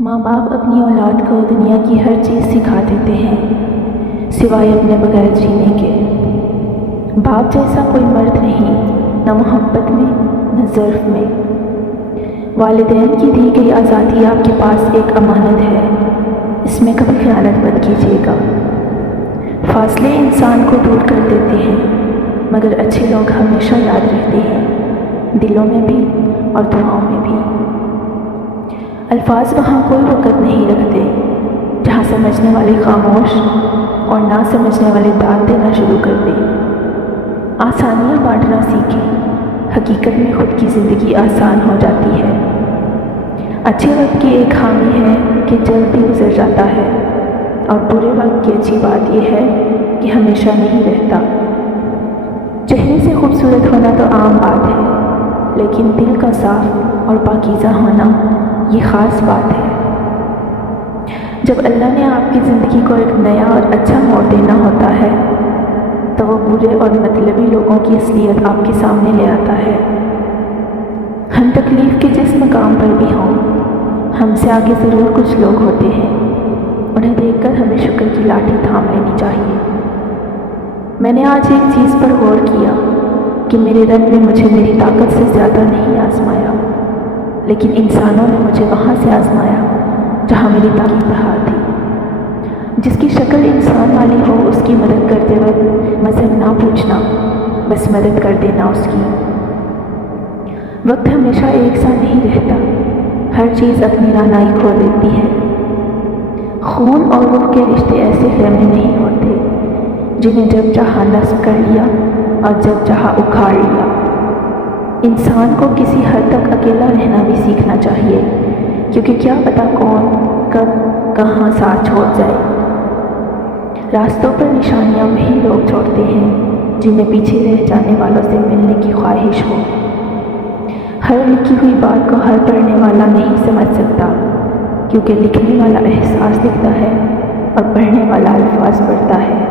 ماں باپ اپنی اولاد کو دنیا کی ہر چیز سکھا دیتے ہیں سوائے اپنے بغیر جینے کے۔ باپ جیسا کوئی مرد نہیں، نہ محبت میں نہ ظرف میں۔ والدین کی دی گئی آزادی آپ کے پاس ایک امانت ہے، اس میں کبھی خیانت مت کیجیے گا۔ فاصلے انسان کو دور کر دیتے ہیں، مگر اچھے لوگ ہمیشہ یاد رہتے ہیں، دلوں میں بھی اور دعاؤں میں بھی۔ الفاظ وہاں کوئی وقت نہیں رکھتے جہاں سمجھنے والے خاموش اور نہ سمجھنے والے داد دینا شروع کر دیں۔ آسانیاں بانٹنا سیکھیں، حقیقت میں خود کی زندگی آسان ہو جاتی ہے۔ اچھے وقت کی ایک خامی ہے کہ جلدی گزر جاتا ہے، اور برے وقت کی اچھی بات یہ ہے کہ ہمیشہ نہیں رہتا۔ چہرے سے خوبصورت ہونا تو عام بات ہے، لیکن دل کا صاف اور پاکیزہ ہونا یہ خاص بات ہے۔ جب اللہ نے آپ کی زندگی کو ایک نیا اور اچھا موڑ دینا ہوتا ہے تو وہ برے اور مطلبی لوگوں کی اصلیت آپ کے سامنے لے آتا ہے۔ ہم تکلیف کے جس مقام پر بھی ہوں، ہم سے آگے ضرور کچھ لوگ ہوتے ہیں، انہیں دیکھ کر ہمیں شکر کی لاٹھی تھام لینی چاہیے۔ میں نے آج ایک چیز پر غور کیا کہ میرے رب نے مجھے میری طاقت سے زیادہ نہیں آزمایا، لیکن انسانوں نے مجھے وہاں سے آزمایا جہاں میری طاقت بہا تھی۔ جس کی شکل انسان والی ہو اس کی مدد کرتے وقت مذہب نہ پوچھنا، بس مدد کر دینا اس کی۔ وقت ہمیشہ ایک سا نہیں رہتا، ہر چیز اپنی رانائی کھو دیتی ہے۔ خون اور روح کے رشتے ایسے خیمے نہیں ہوتے جنہیں جب چاہا نصب کر لیا اور جب چاہا اکھاڑ لیا۔ انسان کو کسی حد تک اکیلا رہنا بھی سیکھنا چاہیے، کیونکہ کیا پتہ کون کب کہاں ساتھ چھوڑ جائے۔ راستوں پر نشانیاں وہی لوگ چھوڑتے ہیں جنہیں پیچھے رہ جانے والوں سے ملنے کی خواہش ہو۔ ہر لکھی ہوئی بات کو ہر پڑھنے والا نہیں سمجھ سکتا، کیونکہ لکھنے والا احساس لکھتا ہے اور پڑھنے والا الفاظ پڑھتا ہے۔